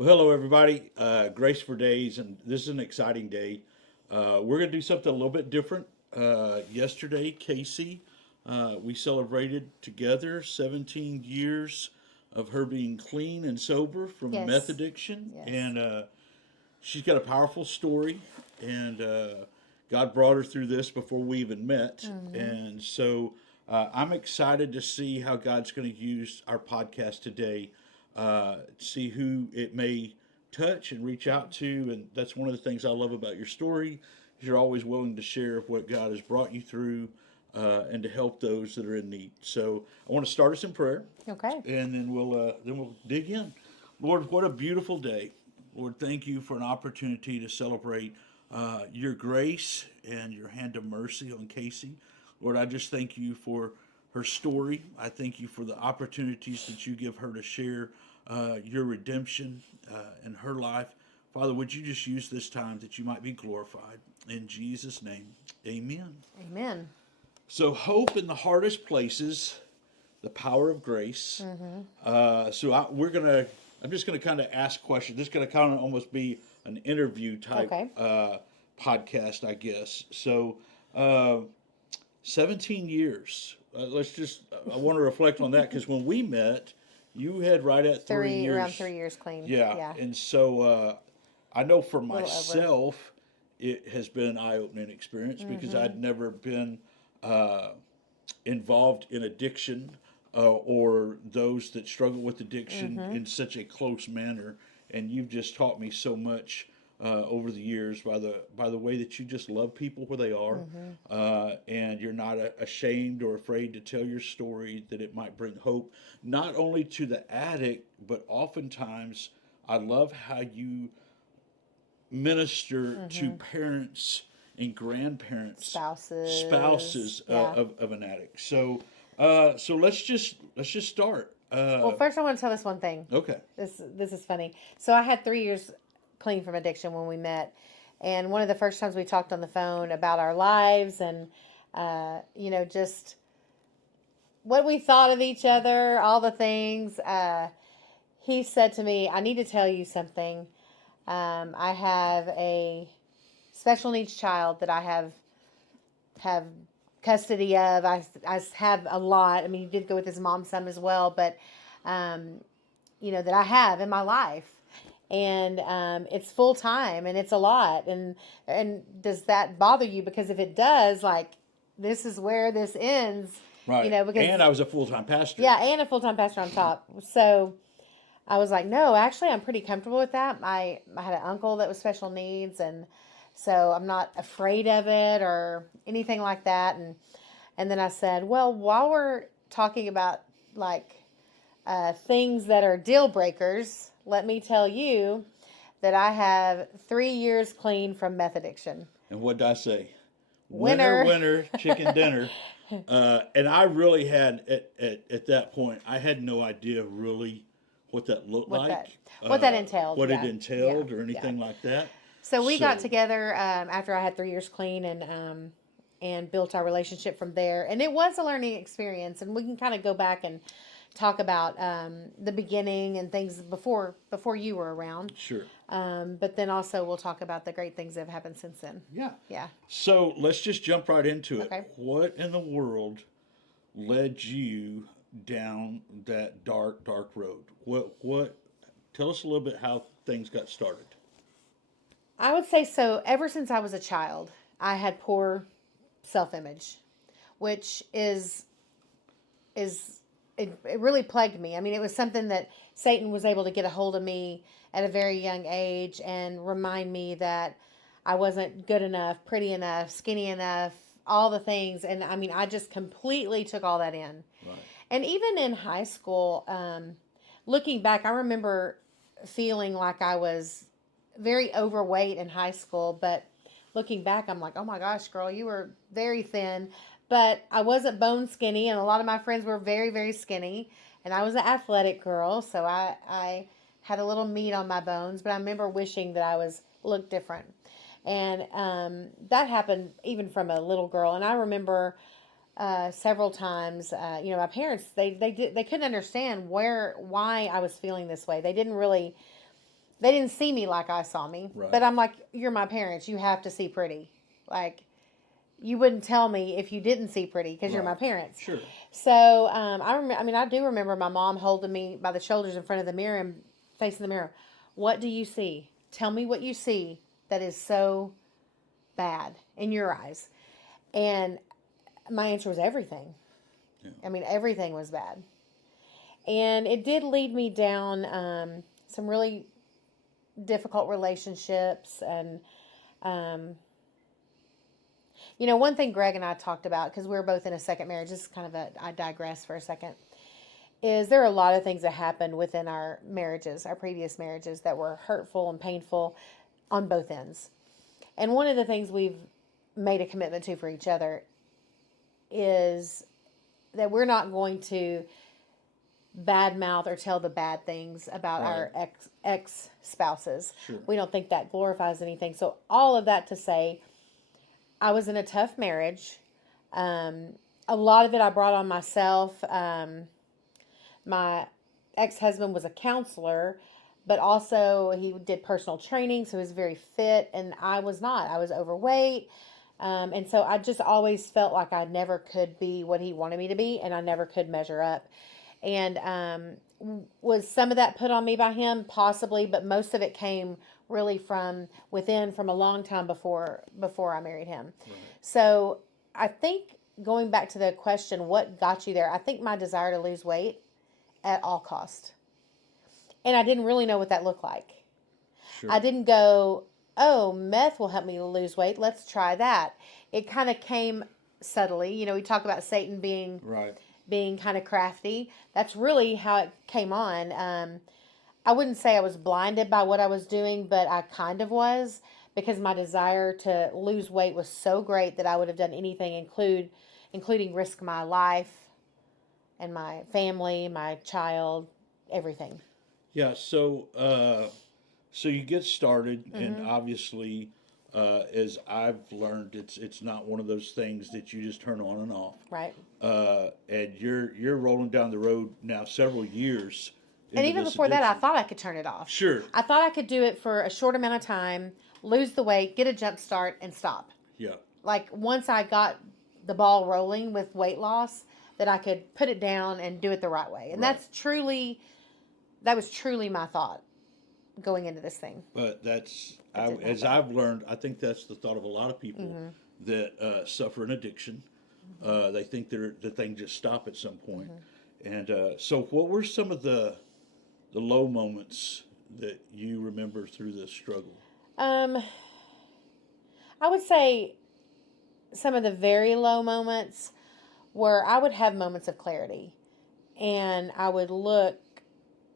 Well, hello, everybody. Grace for Days, and this is an exciting day. We're going to do something a little bit different. Yesterday, Casey, we celebrated together 17 years of her being clean and sober from meth Yes. addiction. Yes. And she's got a powerful story, and God brought her through this before we even met. Mm-hmm. And so I'm excited to see how God's going to use our podcast today, see who it may touch and reach out to. And that's one of the things I love about your story. Is you're always willing to share what God has brought you through and to help those that are in need. So I want to start us in prayer, Okay. and then we'll dig in. Lord, what a beautiful day. Lord, thank you for an opportunity to celebrate your grace and your hand of mercy on Casey. Lord, I just thank you for her story. I thank you for the opportunities that you give her to share your redemption in her life. Father, would you just use this time that you might be glorified? In Jesus' name, amen. Amen. So, hope in the hardest places, the power of grace. Mm-hmm. I'm just gonna kind of ask questions. This is gonna kind of almost be an interview type Okay. podcast, I guess. So, uh, 17 years. I want to reflect on that because when we met, you had right at 3 years. Around 3 years clean. Yeah, Yeah. and so I know for A little over. myself, it has been an eye-opening experience because Mm-hmm. I'd never been uh, involved in addiction or those that struggle with addiction Mm-hmm. in such a close manner. And you've just taught me so much over the years by the way that you just love people where they are, Mm-hmm. and you're not ashamed or afraid to tell your story that it might bring hope not only to the addict but oftentimes I love how you minister to Mm-hmm. parents and grandparents, Spouses. spouses Yeah. of an addict. So let's just start. Well, first I want to tell this one thing. Okay. This is funny. So I had 3 years clean from addiction when we met, and one of the first times we talked on the phone about our lives and just what we thought of each other, all the things. He said to me, "I need to tell you something. I have a special needs child that I have custody of. I have a lot. I mean, he did go with his mom some as well, but um, that I have in my life, and it's full time and it's a lot. And does that bother you? Because if it does, like this is where this ends. Right. Because And I was a full time pastor. yeah, and a full time pastor on top. So I was like, no, actually, I'm pretty comfortable with that. I had an uncle that was special needs, and so I'm not afraid of it or anything like that. And then I said, well, while we're talking about like things that are deal breakers, let me tell you that I have 3 years clean from meth addiction. And what did I say? Winner, Winner. winner, chicken dinner. And I really had at that point, I had no idea really what that looked what like, that what that entailed. what it Yeah, yeah, entailed, or yeah. anything like that. So we got So together after I had 3 years clean and built our relationship from there. And it was a learning experience. And we can kind of go back and talk about the beginning and things before you were around. sure. But then also we'll talk about the great things that have happened since then. Yeah. Yeah. So let's just jump right into it. Okay. What in the world led you down that dark, dark road? What? Tell us a little bit how things got started. I would say so. Ever since I was a child, I had poor self image, which is it really plagued me. I mean, it was something that Satan was able to get a hold of me at a very young age and remind me that I wasn't good enough, pretty enough, skinny enough, all the things. And I mean, I just completely took all that in. Right. And even in high school, looking back, I remember feeling like I was very overweight in high school, but looking back, I'm like, oh my gosh, girl, you were very thin. But I wasn't bone skinny, and a lot of my friends were very, very skinny. And I was an athletic girl, so I had a little meat on my bones. But I remember wishing that I was looked different, and that happened even from a little girl. And I remember several times, my parents they couldn't understand why I was feeling this way. They didn't really They didn't see me like I saw me. Right. But I'm like, you're my parents. You have to see pretty. Like, you wouldn't tell me if you didn't see pretty because you're my Right. parents. Sure. So I do remember my mom holding me by the shoulders in front of the mirror and facing the mirror. What do you see? Tell me what you see that is so bad in your eyes. And my answer was everything. Yeah. I mean, everything was bad. And it did lead me down some really difficult relationships. And, one thing Greg and I talked about, because we were both in a second marriage, this is kind of I digress for a second, is there are a lot of things that happened within our marriages, our previous marriages, that were hurtful and painful on both ends. And one of the things we've made a commitment to for each other is that we're not going to badmouth or tell the bad things about our ex spouses. Sure. We don't think that glorifies anything. So all of that to say, I was in a tough marriage. A lot of it I brought on myself. My ex-husband was a counselor, but also he did personal training, so he was very fit, and I was not. I was overweight. And so I just always felt like I never could be what he wanted me to be, and I never could measure up. And was some of that put on me by him? Possibly, but most of it came really from within, from a long time before I married him. Right. So I think, going back to the question, what got you there? I think my desire to lose weight at all cost. And I didn't really know what that looked like. Sure. I didn't go, oh, meth will help me lose weight. Let's try that. It kind of came subtly. We talk about Satan being Right. kind of crafty. That's really how it came on. I wouldn't say I was blinded by what I was doing, but I kind of was, because my desire to lose weight was so great that I would have done anything, including risk my life and my family, my child, everything. Yeah. So you get started, Mm-hmm. and obviously, as I've learned, it's not one of those things that you just turn on and off. Right. And you're rolling down the road now several years. And even before that, I thought I could turn it off. Sure. I thought I could do it for a short amount of time, lose the weight, get a jump start, and stop. Yeah. Like, once I got the ball rolling with weight loss, that I could put it down and do it the right way. And Right. that was truly my thought going into this thing. But didn't as happen. I've learned, I think that's the thought of a lot of people Mm-hmm. that suffer an addiction. They think the thing just stop at some point. Mm-hmm. And so, what were some of the low moments that you remember through this struggle? I would say some of the very low moments where I would have moments of clarity, and I would look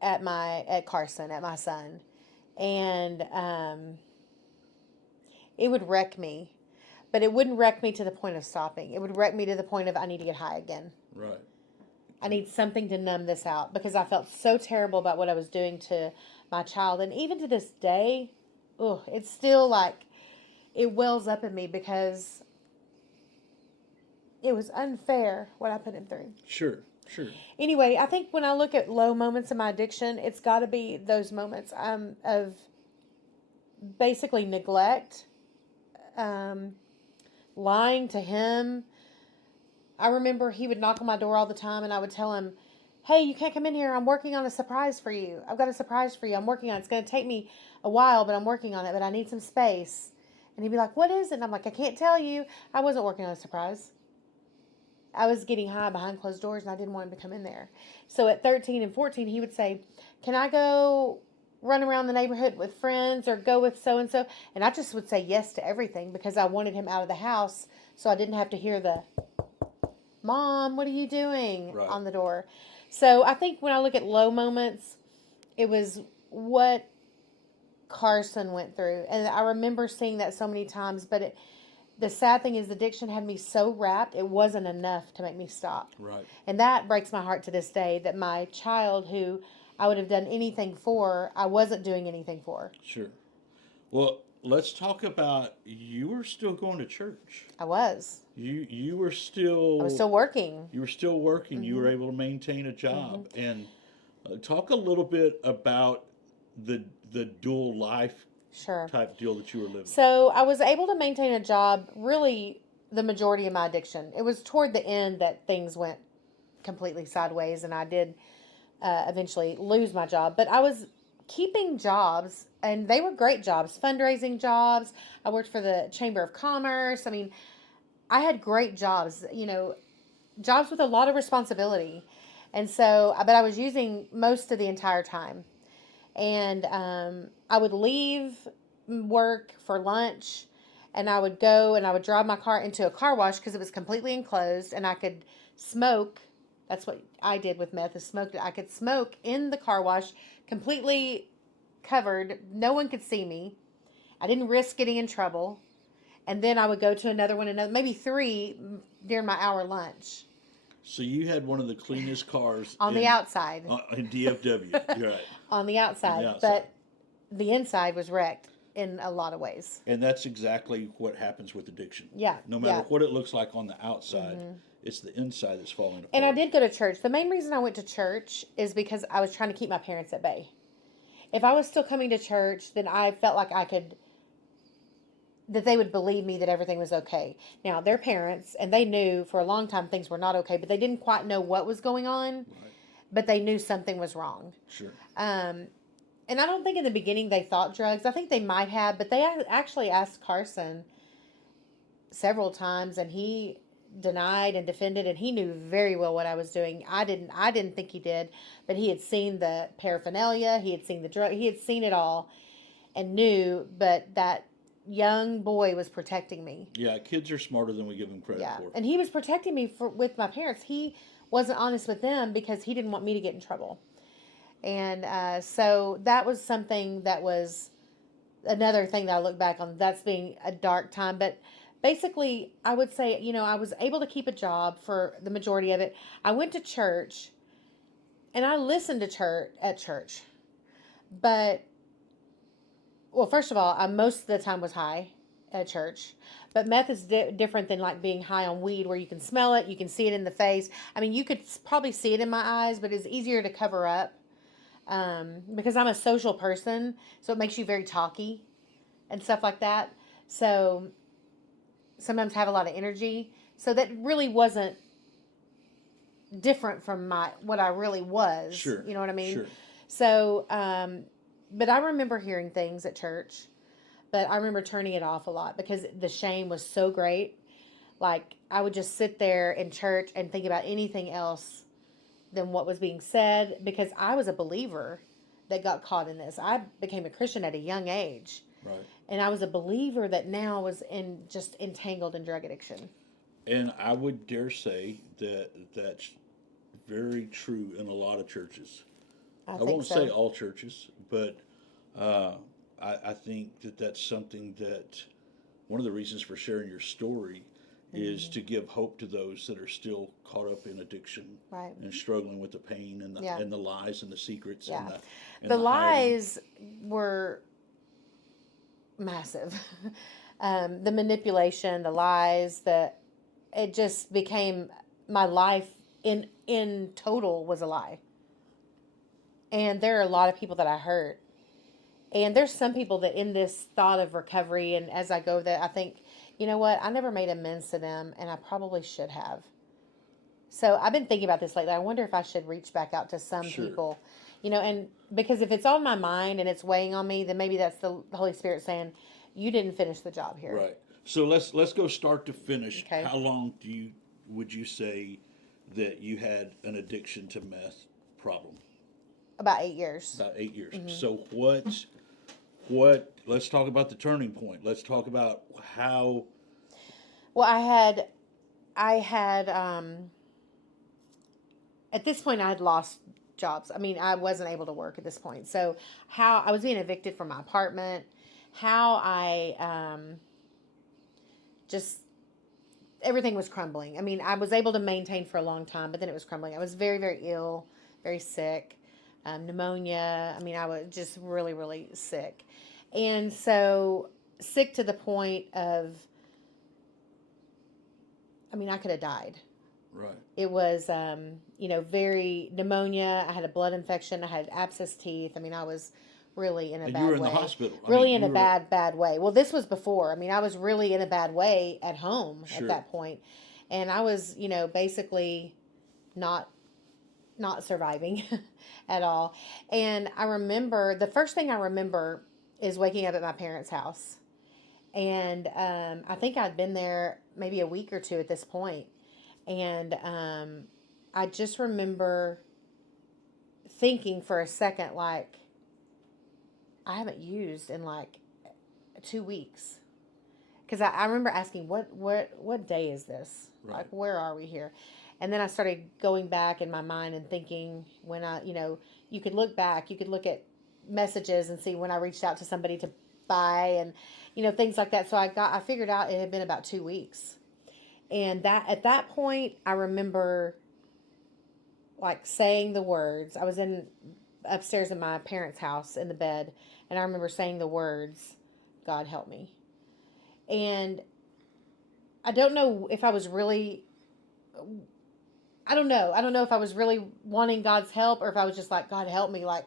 at Carson, at my son, and it would wreck me. But it wouldn't wreck me to the point of stopping. It would wreck me to the point of, I need to get high again. Right. I need something to numb this out, because I felt so terrible about what I was doing to my child. And even to this day, it's still like, it wells up in me, because it was unfair what I put him through. Sure. Anyway, I think when I look at low moments in my addiction, it's got to be those moments of basically neglect, lying to him. I remember he would knock on my door all the time, and I would tell him, hey, you can't come in here. I'm working on a surprise for you. I've got a surprise for you. I'm working on it. It's going to take me a while, but I'm working on it, but I need some space. And he'd be like, what is it? And I'm like, I can't tell you. I wasn't working on a surprise. I was getting high behind closed doors, and I didn't want him to come in there. So at 13 and 14, he would say, can I go run around the neighborhood with friends or go with so-and-so? And I just would say yes to everything, because I wanted him out of the house so I didn't have to hear the, Mom, what are you doing? Right. On the door. So I think when I look at low moments, it was what Carson went through. And I remember seeing that so many times, but the sad thing is, addiction had me so wrapped, it wasn't enough to make me stop. Right. And that breaks my heart to this day, that my child, who I would have done anything for, I wasn't doing anything for. Sure. Well, let's talk about, you were still going to church. I was. You were still. I was still working. You were still working. You were able to maintain a job. And talk a little bit about the dual life Sure. type deal that you were living? So I was able to maintain a job really the majority of my addiction. It was toward the end that things went completely sideways, and I did eventually lose my job. But I was keeping jobs, and they were great jobs, fundraising jobs. I worked for the Chamber of Commerce. I mean, I had great jobs, jobs with a lot of responsibility. And so, but I was using most of the entire time. And I would leave work for lunch, and I would go and I would drive my car into a car wash because it was completely enclosed, and I could smoke. That's what I did with meth, is smoked it. I could smoke in the car wash, completely covered. No one could see me. I didn't risk getting in trouble. And then I would go to another one, another, maybe three during my hour lunch So you had one of the cleanest cars on the outside. In DFW. You're right. On the outside. On the outside. But the inside was wrecked in a lot of ways. And that's exactly what happens with addiction. Yeah. No matter yeah. what it looks like on the outside, it's the inside that's falling apart. And I did go to church. The main reason I went to church is because I was trying to keep my parents at bay. If I was still coming to church, then I felt like that they would believe me that everything was okay. Now, they're parents, and they knew for a long time things were not okay, but they didn't quite know what was going on, Right. but they knew something was wrong. Sure. And I don't think in the beginning they thought drugs. I think they might have, but they actually asked Carson several times, and he denied and defended, and he knew very well what I was doing. I didn't think he did, but he had seen the paraphernalia, he had seen the drug, he had seen it all and knew, but that young boy was protecting me. Yeah, kids are smarter than we give them credit for. And he was protecting me with my parents. He wasn't honest with them because he didn't want me to get in trouble. And so that was something that was another thing that I look back on. That's being a dark time. But basically, I would say, I was able to keep a job for the majority of it. I went to church, and I listened to church. But, well, first of all, I most of the time was high at church. But meth is different than like being high on weed, where you can smell it, you can see it in the face. I mean, you could probably see it in my eyes, but it's easier to cover up. Because I'm a social person, so it makes you very talky and stuff like that. So sometimes have a lot of energy. So that really wasn't different from what I really was. Sure. You know what I mean? Sure. So, but I remember hearing things at church, but I remember turning it off a lot because the shame was so great. Like, I would just sit there in church and think about anything else than what was being said, because I was a believer that got caught in this. I became a Christian at a young age. Right. And I was a believer that now was just entangled in drug addiction. And I would dare say that that's very true in a lot of churches. I won't say all churches, but I think that that's something that one of the reasons for sharing your story is to give hope to those that are still caught up in addiction, right, and struggling with the pain and the lies and the secrets. Yeah. And the hiding. lies were massive. The manipulation, the lies, it just became my life in total was a lie. And there are a lot of people that I hurt. And there's some people that in this thought of recovery, and as I go there, I think, you know what? I never made amends to them, and I probably should have. So I've been thinking about this lately. I wonder if I should reach back out to some people, and because if it's on my mind and it's weighing on me, then maybe that's the Holy Spirit saying, you didn't finish the job here. Right. So let's go start to finish. Okay. How long would you say that you had an addiction to meth problem? About 8 years. About 8 years. Mm-hmm. So let's talk about the turning point. Let's talk about how. Well, I had, at this point I had lost jobs. I mean, I wasn't able to work at this point. So how I was being evicted from my apartment, how I, just, everything was crumbling. I mean, I was able to maintain for a long time, but then it was crumbling. I was very, very ill, very sick, pneumonia. I mean, I was just really, really sick. And so sick to the point of, I mean, I could have died. Right. It was, very pneumonia. I had a blood infection. I had abscessed teeth. I mean, I was really in a And bad you were in way. the hospital. I Really mean, in you a were bad way. Well, this was before. I mean, I was really in a bad way at home at sure. that point. And I was, basically not not surviving at all. And I remember the first thing I remember is waking up at my parents' house. And I think I'd been there maybe a week or two at this point. And I just remember thinking for a second, like, I haven't used in like 2 weeks. Because I remember asking, what day is this? Right. Like, where are we here? And then I started going back in my mind and thinking when you could look back, you could look at messages and see when I reached out to somebody to buy and, things like that. So I figured out it had been about 2 weeks. And that at that point, I remember like saying the words. I was in upstairs in my parents' house in the bed, and I remember saying the words, God help me. And I don't know if I was really I don't know. I don't know if I was really wanting God's help or if I was just like, God help me. Like,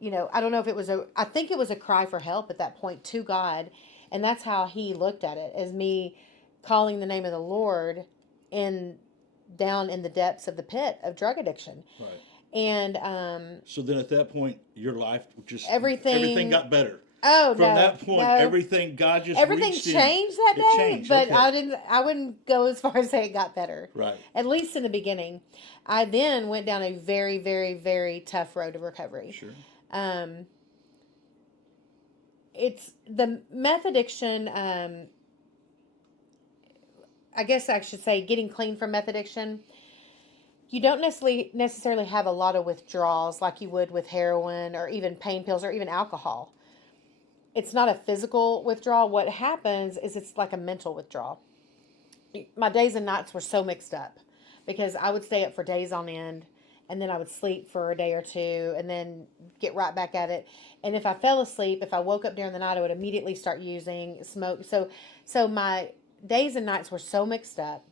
I don't know if it was I think it was a cry for help at that point to God. And that's how he looked at it, as me calling the name of the Lord in down in the depths of the pit of drug addiction. Right. And So then at that point, your life just everything everything, got better. oh From no, that point, no, everything God just everything reached in. changed that It day, changed. but Okay. I wouldn't go as far as say it got better. Right. At least in the beginning. I then went down a very, very, very tough road of recovery. Sure. Um, it's the meth addiction. I guess I should say getting clean from meth addiction. You don't necessarily have a lot of withdrawals like you would with heroin or even pain pills or even alcohol. It's not a physical withdrawal. What happens is it's like a mental withdrawal. My days and nights were so mixed up because I would stay up for days on end, and then I would sleep for a day or two and then get right back at it. And if I fell asleep, if I woke up during the night, I would immediately start using smoke. So my days and nights were so mixed up.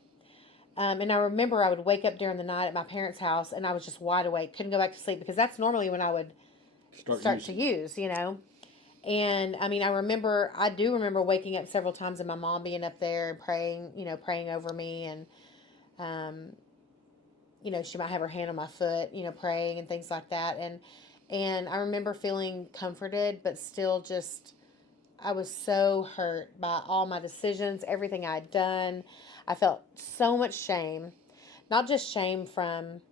And I remember I would wake up during the night at my parents' house and I was just wide awake, couldn't go back to sleep because that's normally when I would start to use. And I mean, I do remember waking up several times and my mom being up there and praying, praying over me. And, she might have her hand on my foot, praying and things like that. And I remember feeling comforted, but still just, I was so hurt by all my decisions, everything I'd done. I felt so much shame, not just shame from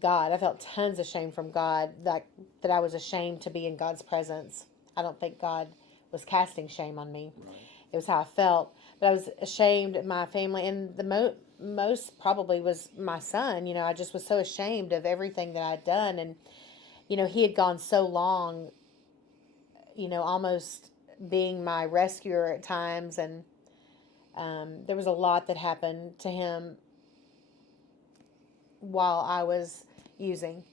God. I felt tons of shame from God, that I was ashamed to be in God's presence. I don't think God was casting shame on me. Right. It was how I felt. But I was ashamed of my family, and the most probably was my son. I just was so ashamed of everything that I'd done. And, he had gone so long, almost being my rescuer at times. And there was a lot that happened to him while I was using.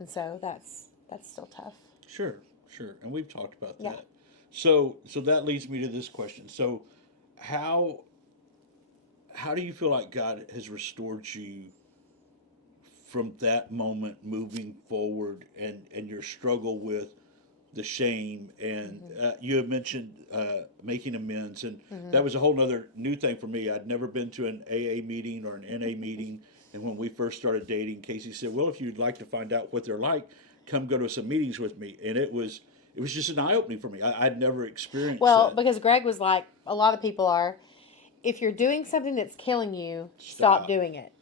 And so that's still tough. Sure. Sure. And we've talked about Yeah. that. So that leads me to this question. So how how do you feel like God has restored you from that moment moving forward, and your struggle with the shame, and you have mentioned making amends, and that was a whole other new thing for me. I'd never been to an AA meeting or an NA meeting, and when we first started dating, Casey said, well, if you'd like to find out what they're like, come go to some meetings with me. And it was just an eye-opening for me. I'd never experienced Well, that. because Greg was like, a lot of people are, if you're doing something that's killing you, stop Stop. doing it.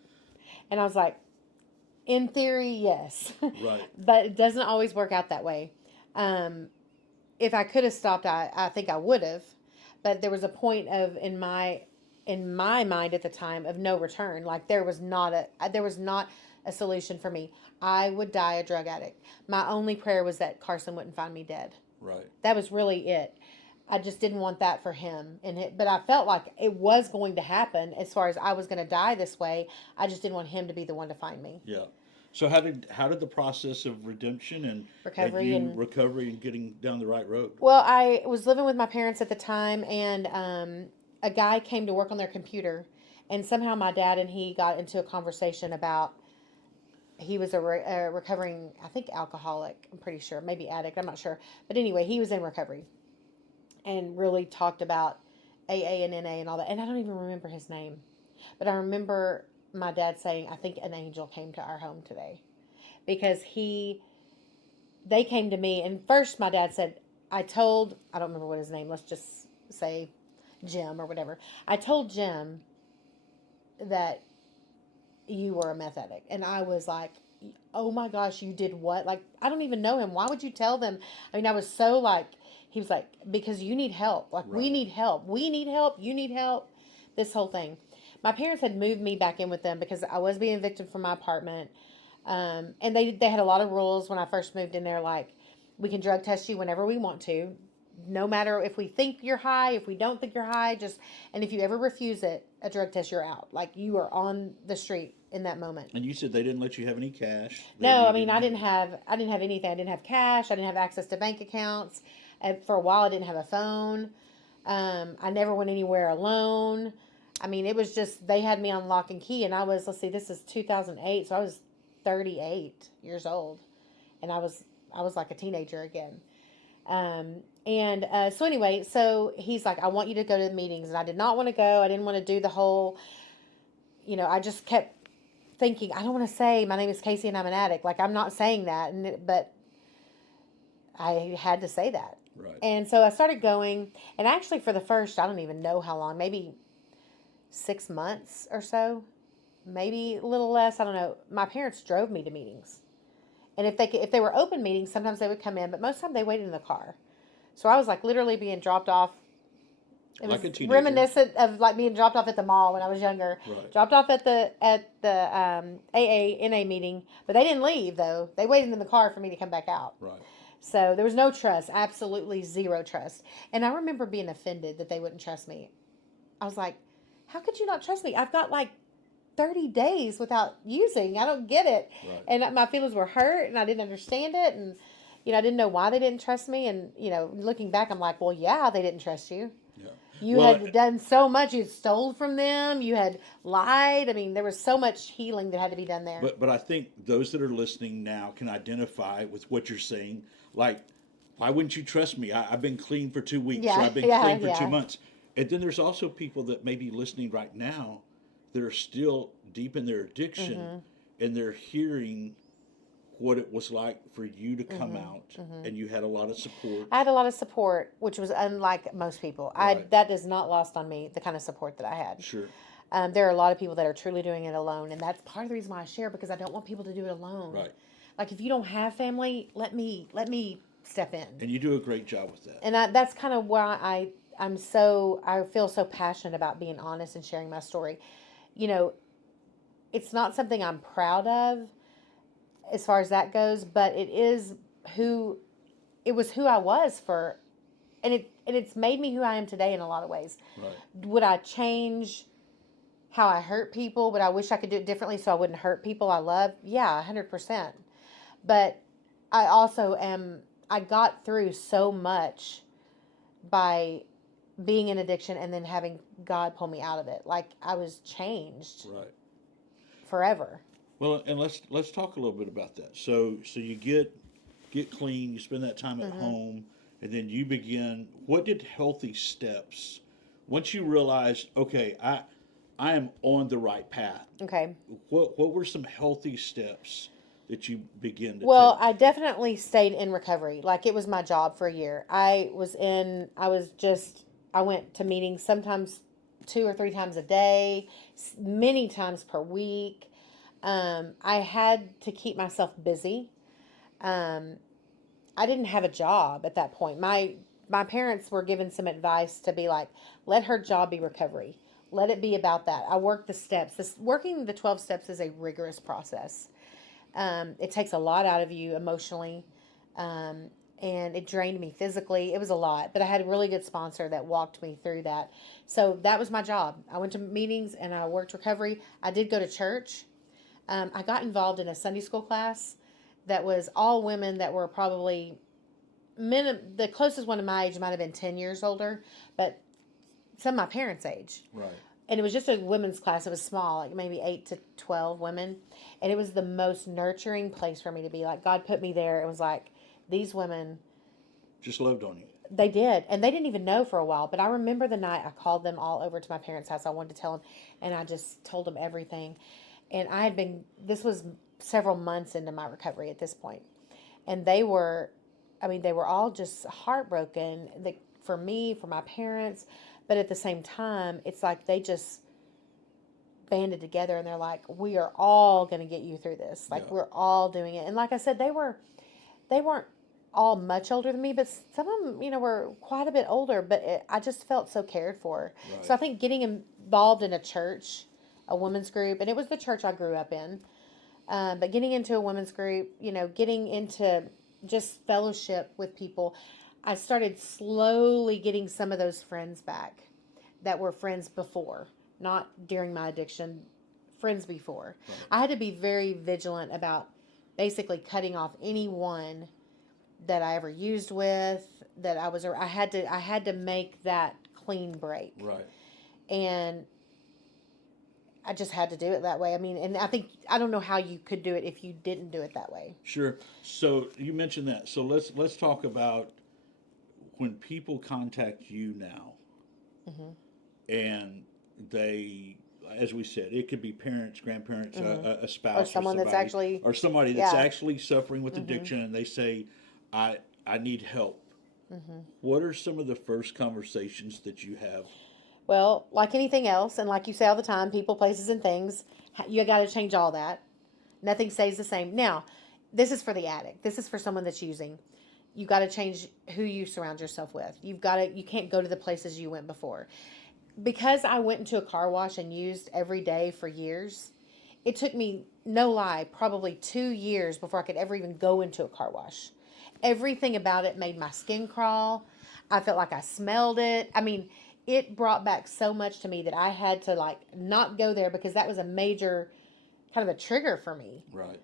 And I was like, in theory, yes. Right. But it doesn't always work out that way. If I could have stopped, I think I would have. But there was a point of in my mind at the time of no return. Like there was not a solution for me. I would die a drug addict. My only prayer was that Carson wouldn't find me dead. Right. That was really it. I just didn't want that for him. But I felt like it was going to happen as far as I was going to die this way. I just didn't want him to be the one to find me. Yeah. So how did the process of redemption and Recovery and recovery and getting down the right road? Well, I was living with my parents at the time, and a guy came to work on their computer, and somehow my dad and he got into a conversation about he was a recovering, I think, alcoholic. I'm pretty sure, maybe addict. I'm not sure, but anyway, he was in recovery, and really talked about AA and NA and all that. And I don't even remember his name, but I remember my dad saying, "I think an angel came to our home today," because they came to me, and first my dad said, I don't remember what his name, let's just say Jim or whatever. I told Jim that you were a meth addict. And I was like, oh my gosh, you did what? Like, I don't even know him. Why would you tell them? I mean, I was so like, he was like, because you need help. Like, we Right. need help. We need help. You need help. This whole thing. My parents had moved me back in with them because I was being evicted from my apartment. And they had a lot of rules when I first moved in there, like, we can drug test you whenever we want to, no matter if we think you're high, if we don't think you're high, and if you ever refuse it, a drug test, you're out. Like, you are on the street in that moment. And you said they didn't let you have any cash. No, I You mean, didn't I didn't have anything. I didn't have cash. I didn't have access to bank accounts. For a while, I didn't have a phone. I never went anywhere alone. I mean, it was just, they had me on lock and key, and let's see, this is 2008, so I was 38 years old, and I was like a teenager again. So anyway, so he's like, I want you to go to the meetings, and I did not want to go. I didn't want to do the whole, I just kept thinking, I don't want to say my name is Casey and I'm an addict. Like, I'm not saying that, but I had to say that. Right. And so I started going, and actually for the first, I don't even know how long, maybe 6 months or so, maybe a little less. I don't know. My parents drove me to meetings. And if they were open meetings, sometimes they would come in, but most of the time they waited in the car. So I was like literally being dropped off. It Like was a teenager. reminiscent of like being dropped off at the mall when I was younger. Right. Dropped off at the AA NA meeting, but they didn't leave though. They waited in the car for me to come back out. Right. So there was no trust, absolutely zero trust. And I remember being offended that they wouldn't trust me. I was like, how could you not trust me? I've got like 30 days without using. I don't get it. Right. And my feelings were hurt, and I didn't understand it. And, I didn't know why they didn't trust me. And, looking back, I'm like, well, yeah, they didn't trust you. Yeah. You had done so much. You had stole from them. You had lied. I mean, there was so much healing that had to be done there. But I think those that are listening now can identify with what you're saying. Like, why wouldn't you trust me? I've been clean for 2 weeks, or I've been clean for 2 months. And then there's also people that may be listening right now that are still deep in their addiction, and they're hearing what it was like for you to come out, and you had a lot of support. I had a lot of support, which was unlike most people. Right. That is not lost on me, the kind of support that I had. Sure. There are a lot of people that are truly doing it alone, and that's part of the reason why I share, because I don't want people to do it alone. Right. Like, if you don't have family, let me step in. And you do a great job with that. And that's kind of why I feel so passionate about being honest and sharing my story. It's not something I'm proud of as far as that goes, but it was who I was and it's made me who I am today in a lot of ways. Right. Would I change how I hurt people? Would I wish I could do it differently so I wouldn't hurt people I love? Yeah, 100%. But I also I got through so much by being in addiction and then having God pull me out of it. Like, I was changed. Right. Forever. Well, and let's talk a little bit about that. So you get clean, you spend that time at home, and then you begin. What did healthy steps? Once you realized, okay, I am on the right path. Okay. What were some healthy steps that you begin to Well, take? I definitely stayed in recovery. Like, it was my job for a year. I went to meetings sometimes 2 or 3 times a day, many times per week. I had to keep myself busy. I didn't have a job at that point. My parents were given some advice to be like, let her job be recovery. Let it be about that. I worked the steps. Working the 12 steps is a rigorous process. It takes a lot out of you emotionally. And it drained me physically. It was a lot, but I had a really good sponsor that walked me through that. So that was my job. I went to meetings and I worked recovery. I did go to church. I got involved in a Sunday school class that was all women that were probably the closest one to my age might have been 10 years older, but some of my parents' age. Right. and it was just a women's class. It was small, like maybe 8 to 12 women. And it was the most nurturing place for me to be. Like, God put me there. It was like, these women, Just loved on you. they did. And they didn't even know for a while. But I remember the night I called them all over to my parents' house. I wanted to tell them. And I just told them everything. And this was several months into my recovery at this point. And they were all just heartbroken for me, for my parents. But at the same time, it's like they just banded together and they're like, we are all going to get you through this. Like, Yeah. we're all doing it. And like I said, they weren't all much older than me, but some of them, were quite a bit older, but I just felt so cared for. Right. So I think getting involved in a church, a women's group, and it was the church I grew up in, but getting into a women's group, getting into just fellowship with people, I started slowly getting some of those friends back that were friends before, not during my addiction, friends before. Right. I had to be very vigilant about basically cutting off anyone that I ever used with, I had to make that clean break. Right. And I just had to do it that way. I mean, and I don't know how you could do it if you didn't do it that way. Sure. So you mentioned that. So let's talk about when people contact you now, and they, as we said, it could be parents, grandparents, a spouse, Or someone that's actually, or somebody that's yeah. actually suffering with addiction, and they say, I need help. What are some of the first conversations that you have? Well, like anything else, and like you say all the time, people, places, and things, you got to change all that. Nothing stays the same. Now, this is for the addict. This is for someone that's using. You got to change who you surround yourself with. You can't go to the places you went before. Because I went into a car wash and used every day for years, it took me, no lie, probably 2 years before I could ever even go into a car wash. Everything about it made my skin crawl. I felt like I smelled it. I mean, it brought back so much to me that I had to not go there, because that was a major kind of a trigger for me. Right.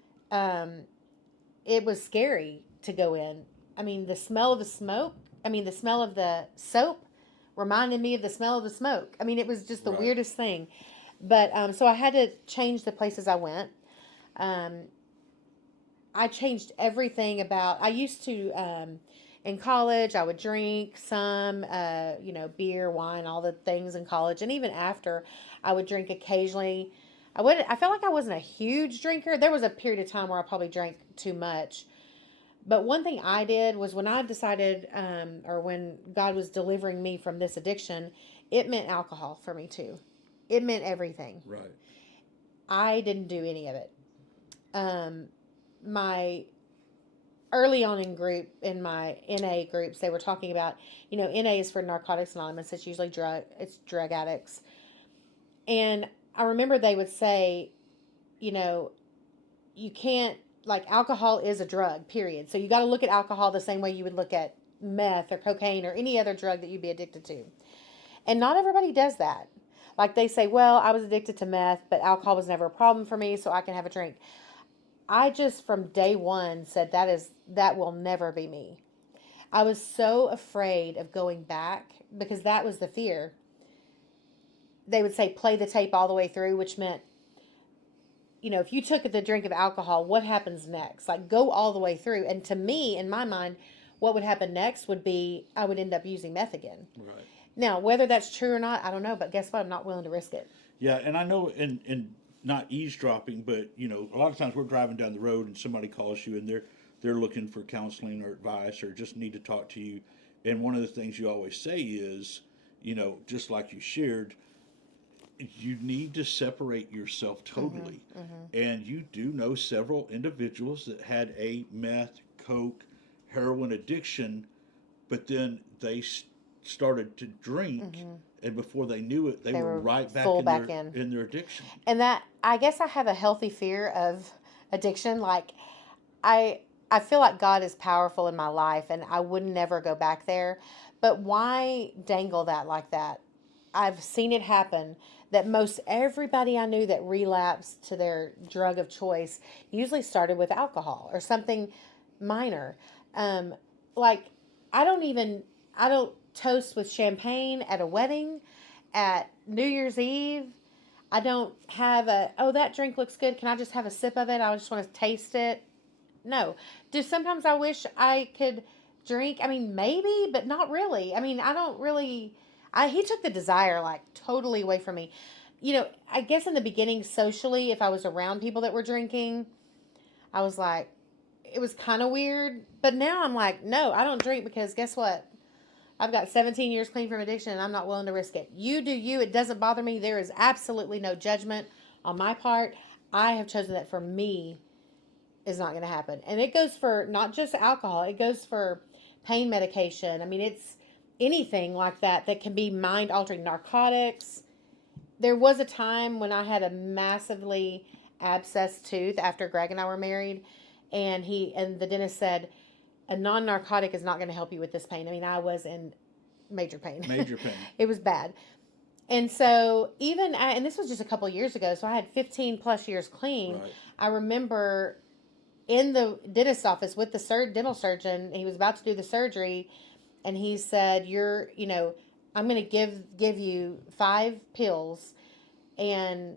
It was scary to go in. I mean, the smell of the soap reminded me of the smell of the smoke. I mean, it was just the Right. weirdest thing. But so I had to change the places I went. I changed everything about. I used to, in college, I would drink some, beer, wine, all the things in college, and even after, I would drink occasionally. I felt like I wasn't a huge drinker. There was a period of time where I probably drank too much. But one thing I did was, when I decided, or when God was delivering me from this addiction, it meant alcohol for me too. It meant everything. Right. I didn't do any of it. My early on in my NA groups, they were talking about, NA is for Narcotics Anonymous. It's usually drug addicts. And I remember they would say, you can't, alcohol is a drug, period. So you got to look at alcohol the same way you would look at meth or cocaine or any other drug that you'd be addicted to. And not everybody does that. Like, they say, well, I was addicted to meth, but alcohol was never a problem for me, so I can have a drink. I just, from day one, said that will never be me. I was so afraid of going back, because that was the fear. They would say, play the tape all the way through, which meant, if you took the drink of alcohol, what happens next? Like, go all the way through. And to me, in my mind, what would happen next would be I would end up using meth again. Right. Now, whether that's true or not, I don't know. But guess what? I'm not willing to risk it. Yeah, and I know, and not eavesdropping, but a lot of times we're driving down the road and somebody calls you and they're looking for counseling or advice or just need to talk to you. And one of the things you always say is, just like you shared, you need to separate yourself totally. And you do know several individuals that had a meth, coke, heroin addiction, but then they started to drink, and before they knew it, they were right back in their addiction. And that, I guess, I have a healthy fear of addiction. Like, I feel like God is powerful in my life, and I would never go back there. But why dangle that like that? I've seen it happen, that most everybody I knew that relapsed to their drug of choice usually started with alcohol or something minor. I don't toast with champagne at a wedding, at New Year's Eve, I don't have that drink looks good. Can I just have a sip of it? I just want to taste it. No. Do sometimes I wish I could drink? I mean, maybe, but not really. I mean, I don't really. He took the desire like totally away from me. I guess in the beginning, socially, if I was around people that were drinking, I was like, it was kind of weird. But now I'm like, no, I don't drink because guess what? I've got 17 years clean from addiction and I'm not willing to risk it. You do you. It doesn't bother me. There is absolutely no judgment on my part. I have chosen that for me is not going to happen. And it goes for not just alcohol, it goes for pain medication. I mean, it's anything like that can be mind altering, narcotics. There was a time when I had a massively abscessed tooth after Greg and I were married, and the dentist said a non-narcotic is not going to help you with this pain. I mean, I was in major pain. Major pain. It was bad. And so and this was just a couple years ago, so I had 15 plus years clean. Right. I remember in the dentist's office with the dental surgeon, he was about to do the surgery, and he said, I'm going to give you 5 pills, and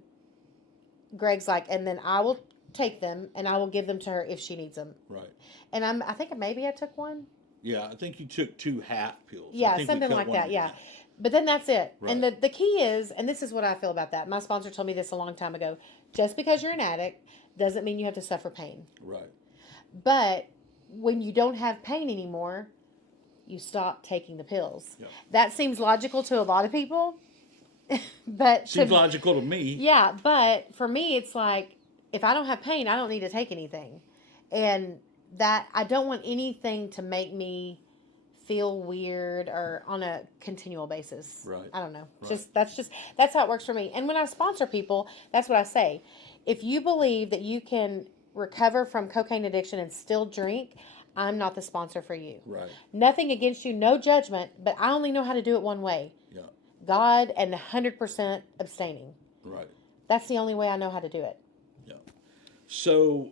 Greg's like, and then I will take them and I will give them to her if she needs them. Right. And I think maybe I took one. Yeah, I think you took 2 half pills. Yeah, something like that. Yeah. But then that's it. Right. And the key is, and this is what I feel about that. My sponsor told me this a long time ago. Just because you're an addict doesn't mean you have to suffer pain. Right. But when you don't have pain anymore, you stop taking the pills. Yep. That seems logical to a lot of people. But seems logical to me. Yeah, but for me, it's like, if I don't have pain, I don't need to take anything. And that I don't want anything to make me feel weird or on a continual basis. Right. I don't know. Right. That's how it works for me. And when I sponsor people, that's what I say. If you believe that you can recover from cocaine addiction and still drink, I'm not the sponsor for you. Right. Nothing against you, no judgment, but I only know how to do it one way. Yeah. God and 100% abstaining. Right. That's the only way I know how to do it. Yeah. So,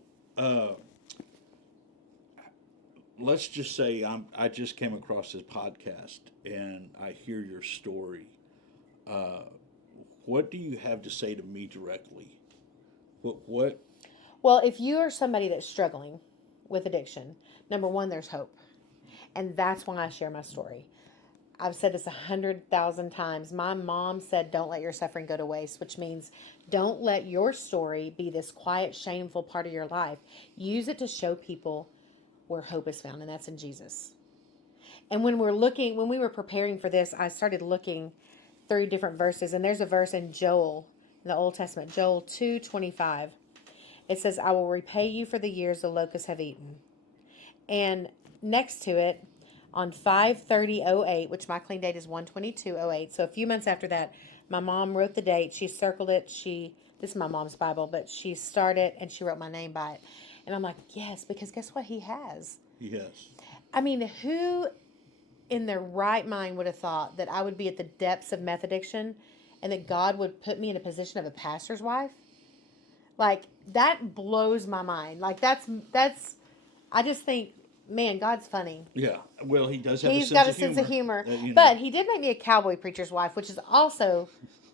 let's just say I just came across this podcast and I hear your story. What do you have to say to me directly? What? Well, if you are somebody that's struggling with addiction, number one, there's hope. And that's why I share my story. I've said this 100,000 times. My mom said, don't let your suffering go to waste, which means don't let your story be this quiet, shameful part of your life. Use it to show people where hope is found, and that's in Jesus. And when we were preparing for this, I started looking through different verses, and there's a verse in Joel, in the Old Testament, Joel 2:25. It says, I will repay you for the years the locusts have eaten. And next to it, on 5/30/08, which my clean date is 1/22/08, so a few months after that, my mom wrote the date. She circled it. This is my mom's Bible, but she started and she wrote my name by it. And I'm like, yes, because guess what? He has. He has. I mean, who in their right mind would have thought that I would be at the depths of meth addiction and that God would put me in a position of a pastor's wife? Like, that blows my mind. Like, I just think, man, God's funny. Yeah. Well, he does have He's a got a sense sense of humor. you know. But he did make me a cowboy preacher's wife, which is also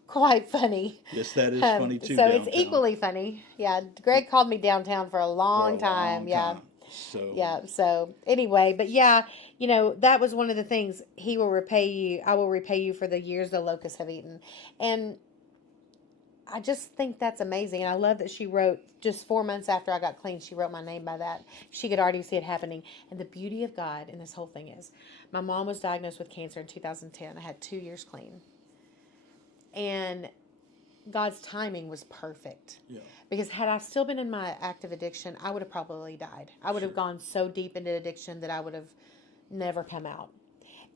quite funny. Yes, that is funny too. So downtown. it's equally funny. Yeah, Greg called me downtown for a long time. Yeah. So. Yeah. So anyway, but yeah, that was one of the things. He will repay you. I will repay you for the years the locusts have eaten. And I just think that's amazing. And I love that she wrote, just 4 months after I got clean, she wrote my name by that. She could already see it happening. And the beauty of God in this whole thing is, my mom was diagnosed with cancer in 2010. I had 2 years clean. And God's timing was perfect. Yeah. Because had I still been in my active addiction, I would have probably died. I would have gone so deep into addiction that I would have never come out.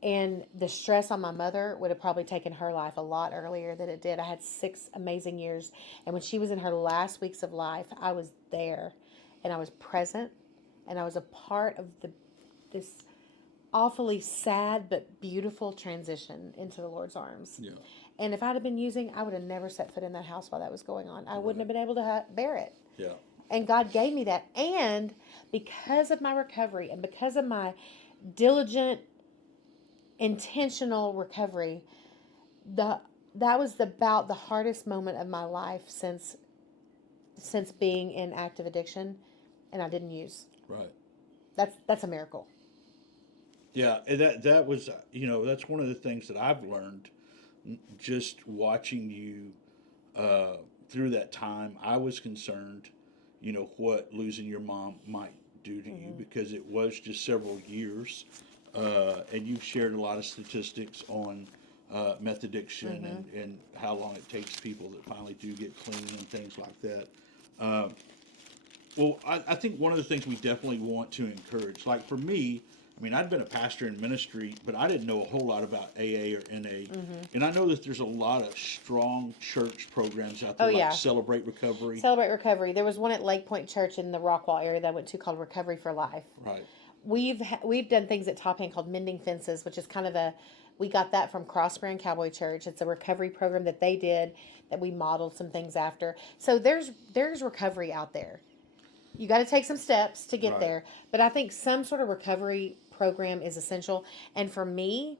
And the stress on my mother would have probably taken her life a lot earlier than it did. I had 6 amazing years. And when she was in her last weeks of life, I was there. And I was present. And I was a part of this awfully sad but beautiful transition into the Lord's arms. Yeah. And if I'd have been using, I would have never set foot in that house while that was going on. I wouldn't have been able to bear it. Yeah. And God gave me that. And because of my recovery and because of my diligent, intentional recovery, the that was about the hardest moment of my life since being in active addiction, and I didn't use. Right. That's a miracle. Yeah, and that was that's one of the things that I've learned just watching you through that time. I was concerned, what losing your mom might do to you Mm-hmm. because it was just several years, and you've shared a lot of statistics on meth addiction Mm-hmm. and how long it takes people that finally do get clean and things like that. Uh, well, I think one of the things we definitely want to encourage, like for me, I mean, I'd been a pastor in ministry, but I didn't know a whole lot about AA or NA. Mm-hmm. And I know that there's a lot of strong church programs out Oh there, like yeah. Celebrate Recovery. Celebrate Recovery. There was one at Lake Point Church in the Rockwall area that I went to called Recovery for Life. Right, We've done things at Top Hand called Mending Fences, which is kind of a we got that from Crossbrand Cowboy Church. It's a recovery program that they did that we modeled some things after. So there's recovery out there. You got to take some steps to get right, there, but I think some sort of recovery program is essential. And for me,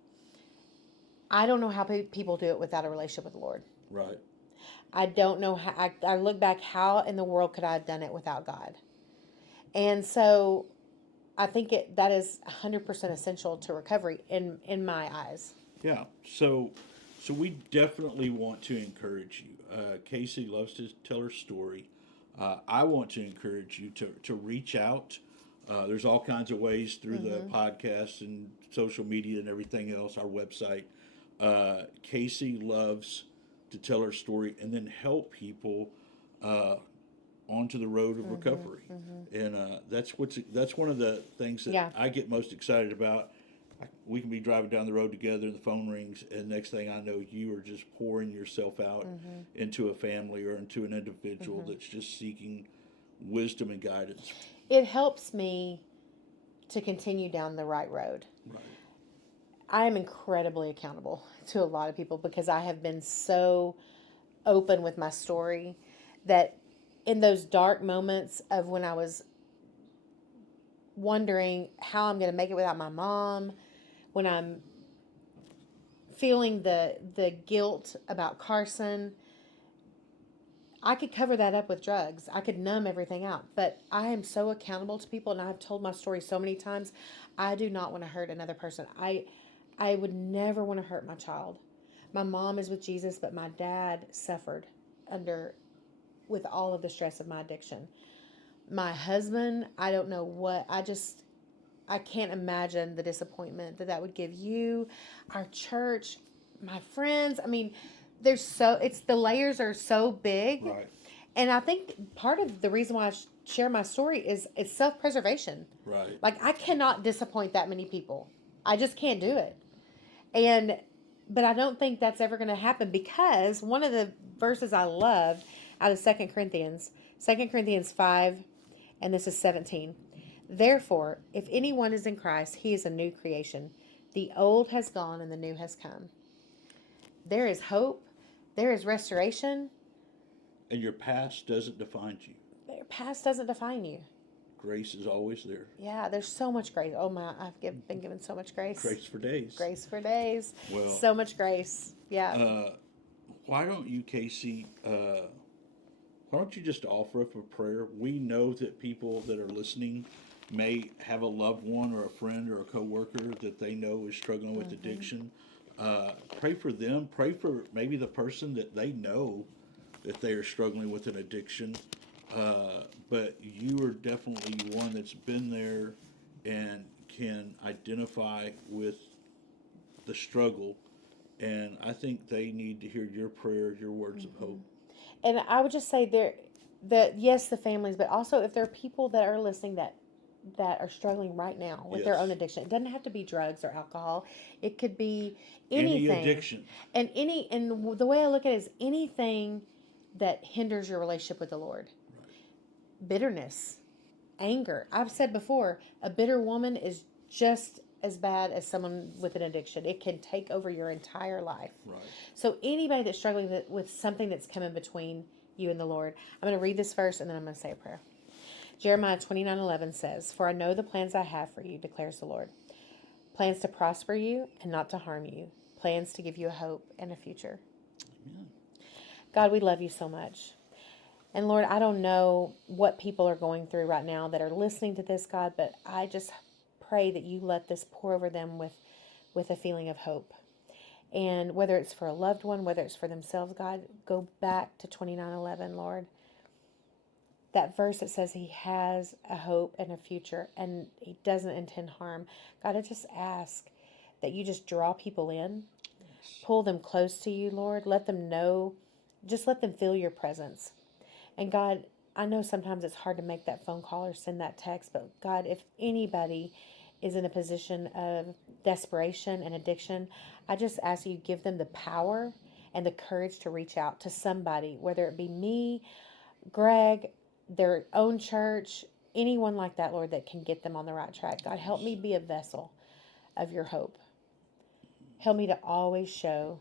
I don't know how people do it without a relationship with the Lord. right. I don't know how. I look back, how in the world could I have done it without God? And so I think that is 100% essential to recovery in my eyes. Yeah. So we definitely want to encourage you. Casey loves to tell her story. I want to encourage you to reach out. There's all kinds of ways through the Mm-hmm. podcast and social media and everything else, our website. Casey loves to tell her story and then help people uh, onto the road of Mm-hmm. recovery. Mm-hmm. And that's one of the things that Yeah. I get most excited about. We can be driving down the road together, and the phone rings, and next thing I know, you are just pouring yourself out Mm-hmm. into a family or into an individual Mm-hmm. that's just seeking wisdom and guidance. It helps me to continue down the right road. Right. I am incredibly accountable to a lot of people because I have been so open with my story that in those dark moments of when I was wondering how I'm going to make it without my mom, when I'm feeling the guilt about Carson, I could cover that up with drugs. I could numb everything out. But I am so accountable to people, and I've told my story so many times. I do not want to hurt another person. I would never want to hurt my child. My mom is with Jesus, but my dad suffered under with all of the stress of my addiction. My husband, I don't know what, I can't imagine the disappointment that would give you, our church, my friends. I mean, it's the layers are so big. Right. And I think part of the reason why I share my story is it's self preservation. Right. Like, I cannot disappoint that many people. I just can't do it. And, but I don't think that's ever going to happen because one of the verses I loved out of Second Corinthians 5, and this is 17. Therefore, if anyone is in Christ, he is a new creation. The old has gone and the new has come. There is hope. There is restoration. And your past doesn't define you. Your past doesn't define you. Grace is always there. Yeah, there's so much grace. Oh my, been given so much grace. Grace for days. Grace for days. Well, So much grace. Yeah. why don't you, Casey? Why don't you just offer up a prayer? We know that people that are listening may have a loved one or a friend or a coworker that they know is struggling with addiction. Pray for them. Pray for maybe the person that they know that they are struggling with an addiction. But you are definitely one that's been there and can identify with the struggle. And I think they need to hear your prayer, your words of hope. And I would just say that yes, the families, but also if there are people that are listening that are struggling right now with their Yes. own addiction. It doesn't have to be drugs or alcohol. It could be Any anything. addiction. And the way I look at it is anything that hinders your relationship with the Lord. Bitterness, anger. I've said before, a bitter woman is just as bad as someone with an addiction. It can take over your entire life. Right. So anybody that's struggling with something that's come in between you and the Lord, I'm going to read this verse and then I'm going to say a prayer. Jeremiah 29:11 says, "For I know the plans I have for you, declares the Lord. Plans to prosper you and not to harm you. Plans to give you a hope and a future." God, we love you so much. And Lord, I don't know what people are going through right now that are listening to this, God, but I just pray that you let this pour over them with a feeling of hope. And whether it's for a loved one, whether it's for themselves, God, go back to 29:11, Lord. That verse that says he has a hope and a future and he doesn't intend harm. God, I just ask that you just draw people in, pull them close to you, Lord. Let them know, just let them feel your presence. And God, I know sometimes it's hard to make that phone call or send that text, but God, if anybody is in a position of desperation and addiction, I just ask you give them the power and the courage to reach out to somebody, whether it be me, Greg, their own church, anyone like that, Lord, that can get them on the right track. God, help me be a vessel of your hope. Help me to always show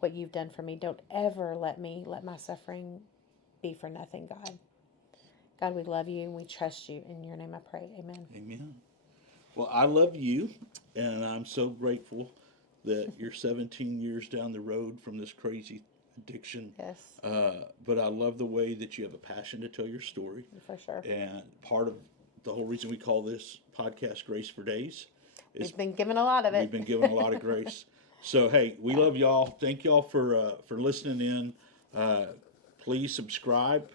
what you've done for me. Don't ever let my suffering be for nothing, God. God, we love you and we trust you. In your name I pray. Amen. Amen. Well, I love you, and I'm so grateful that you're 17 years down the road from this crazy addiction. Yes, But I love the way that you have a passion to tell your story. for sure. And part of the whole reason we call this podcast Grace for Days is We've been given a lot of it. we've been given a lot of grace. So, hey, we love y'all. Thank y'all for listening in. Please subscribe,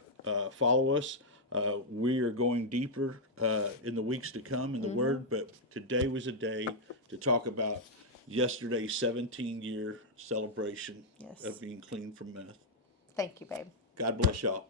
follow us. We are going deeper in the weeks to come in the Word, but today was a day to talk about yesterday's 17-year celebration Yes. of being clean from meth. Thank you, babe. God bless y'all.